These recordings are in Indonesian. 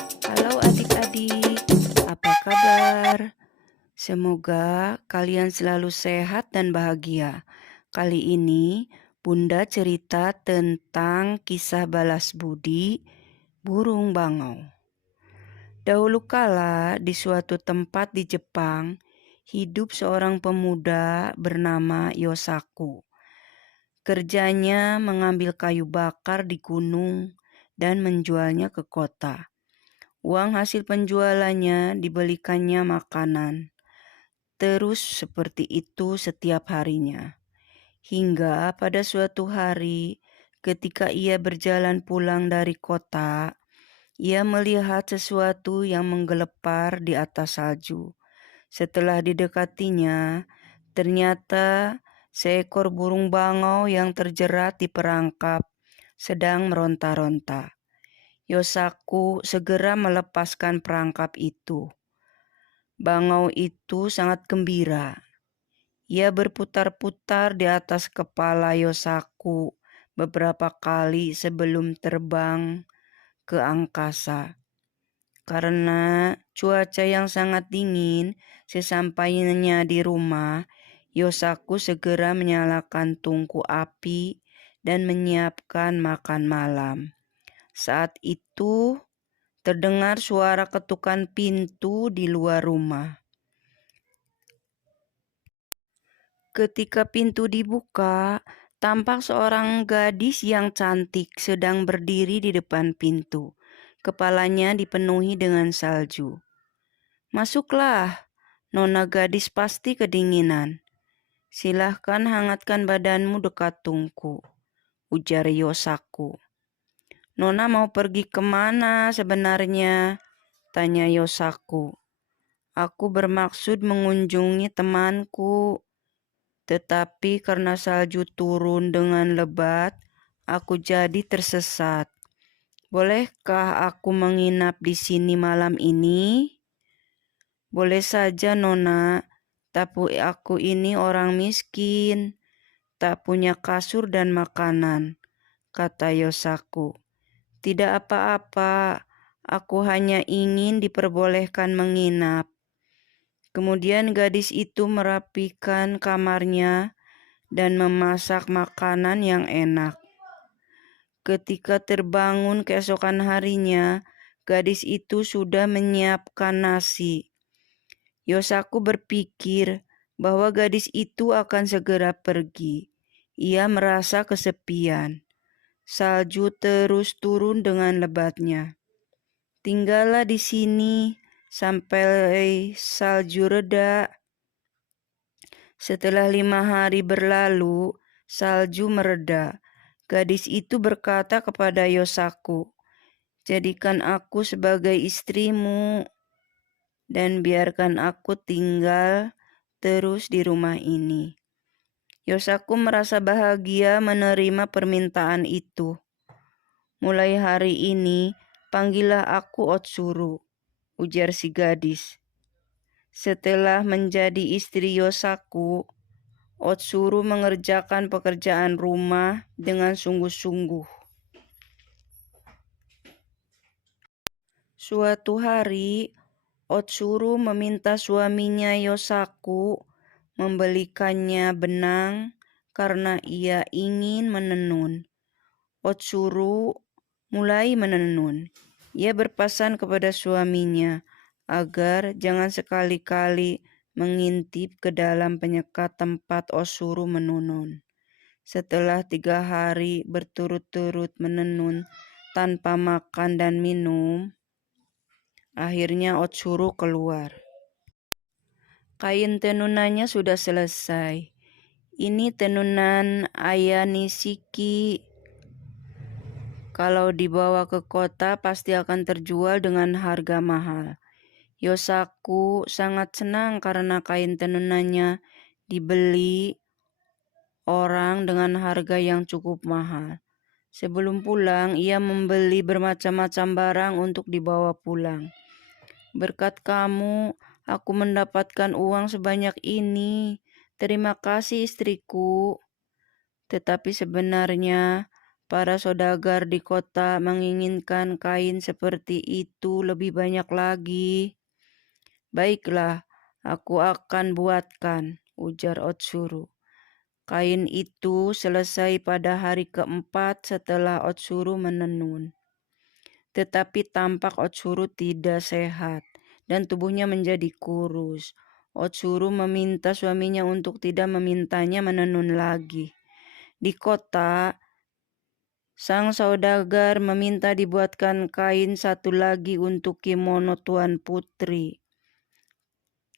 Halo adik-adik, apa kabar? Semoga kalian selalu sehat dan bahagia. Kali ini Bunda cerita tentang kisah balas budi burung bangau. Dahulu kala di suatu tempat di Jepang, hidup seorang pemuda bernama Yosaku. Kerjanya mengambil kayu bakar di gunung dan menjualnya ke kota. Uang hasil penjualannya dibelikannya makanan. Terus seperti itu setiap harinya. Hingga pada suatu hari ketika ia berjalan pulang dari kota, ia melihat sesuatu yang menggelepar di atas salju. Setelah didekatinya, ternyata seekor burung bangau yang terjerat di perangkap sedang meronta-ronta. Yosaku segera melepaskan perangkap itu. Bangau itu sangat gembira. Ia berputar-putar di atas kepala Yosaku beberapa kali sebelum terbang ke angkasa. Karena cuaca yang sangat dingin, sesampainya di rumah, Yosaku segera menyalakan tungku api dan menyiapkan makan malam. Saat itu terdengar suara ketukan pintu di luar rumah. Ketika pintu dibuka, tampak seorang gadis yang cantik sedang berdiri di depan pintu. Kepalanya dipenuhi dengan salju. "Masuklah, nona gadis pasti kedinginan. Silahkan hangatkan badanmu dekat tungku," ujar Yosaku. "Nona mau pergi kemana sebenarnya?" tanya Yosaku. "Aku bermaksud mengunjungi temanku, tetapi karena salju turun dengan lebat, aku jadi tersesat. Bolehkah aku menginap di sini malam ini?" "Boleh saja, Nona, tapi aku ini orang miskin, tak punya kasur dan makanan," kata Yosaku. "Tidak apa-apa, aku hanya ingin diperbolehkan menginap." Kemudian gadis itu merapikan kamarnya dan memasak makanan yang enak. Ketika terbangun keesokan harinya, gadis itu sudah menyiapkan nasi. Yosaku berpikir bahwa gadis itu akan segera pergi. Ia merasa kesepian. Salju terus turun dengan lebatnya. "Tinggallah di sini sampai salju reda." Setelah 5 hari berlalu, salju mereda. Gadis itu berkata kepada Yosaku, "Jadikan aku sebagai istrimu dan biarkan aku tinggal terus di rumah ini." Yosaku merasa bahagia menerima permintaan itu. "Mulai hari ini, panggillah aku Otsuru," ujar si gadis. Setelah menjadi istri Yosaku, Otsuru mengerjakan pekerjaan rumah dengan sungguh-sungguh. Suatu hari, Otsuru meminta suaminya Yosaku membelikannya benang karena ia ingin menenun. Otsuru mulai menenun. Ia berpesan kepada suaminya agar jangan sekali-kali mengintip ke dalam penyekat tempat Otsuru menenun. Setelah 3 hari berturut-turut menenun tanpa makan dan minum, akhirnya Otsuru keluar. Kain tenunannya sudah selesai. "Ini tenunan Aya Nishiki. Kalau dibawa ke kota pasti akan terjual dengan harga mahal." Yosaku sangat senang karena kain tenunannya dibeli orang dengan harga yang cukup mahal. Sebelum pulang, ia membeli bermacam-macam barang untuk dibawa pulang. "Berkat kamu, aku mendapatkan uang sebanyak ini. Terima kasih istriku. Tetapi sebenarnya Para saudagar di kota menginginkan kain seperti itu lebih banyak lagi. Baiklah, aku akan buatkan, ujar Otsuru. Kain itu selesai pada hari keempat setelah Otsuru menenun. Tetapi tampak Otsuru tidak sehat dan tubuhnya menjadi kurus. Otsuru meminta suaminya untuk tidak memintanya menenun lagi. Di kota, sang saudagar meminta dibuatkan kain satu lagi untuk kimono Tuan Putri.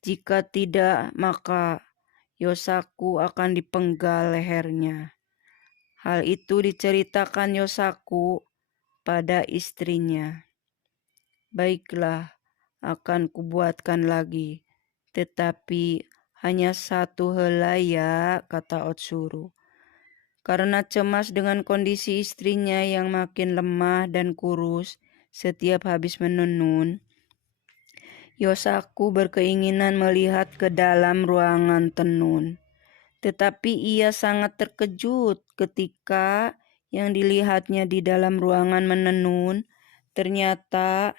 Jika tidak, maka Yosaku akan dipenggal lehernya. Hal itu diceritakan Yosaku pada istrinya. Baiklah, akan kubuatkan lagi. Tetapi hanya satu helai ya, kata Otsuru. Karena cemas dengan kondisi istrinya yang makin lemah dan kurus setiap habis menenun, Yosaku berkeinginan melihat ke dalam ruangan tenun. Tetapi ia sangat terkejut ketika yang dilihatnya di dalam ruangan menenun ternyata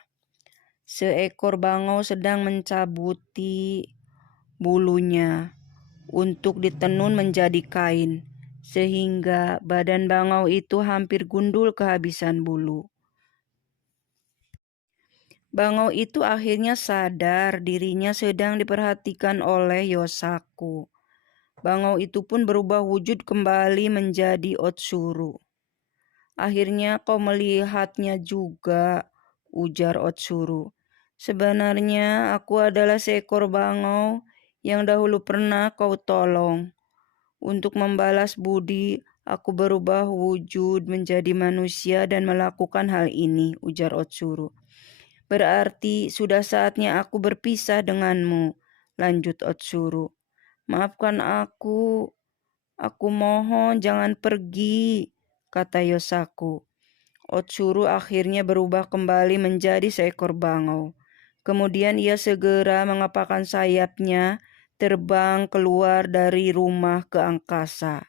seekor bangau sedang mencabuti bulunya untuk ditenun menjadi kain, sehingga badan bangau itu hampir gundul kehabisan bulu. Bangau itu akhirnya sadar dirinya sedang diperhatikan oleh Yosaku. Bangau itu pun berubah wujud kembali menjadi Otsuru. Akhirnya kau melihatnya juga, ujar Otsuru. Sebenarnya aku adalah seekor bangau yang dahulu pernah kau tolong. Untuk membalas budi, aku berubah wujud menjadi manusia dan melakukan hal ini, ujar Otsuru. Berarti sudah saatnya aku berpisah denganmu, lanjut Otsuru. Maafkan aku mohon jangan pergi, kata Yosaku. Otsuru akhirnya berubah kembali menjadi seekor bangau. Kemudian ia segera mengepakkan sayapnya, terbang keluar dari rumah ke angkasa.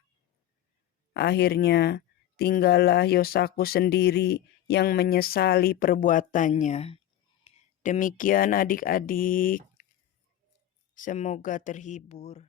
Akhirnya, tinggallah Yosaku sendiri yang menyesali perbuatannya. Demikian adik-adik, semoga terhibur.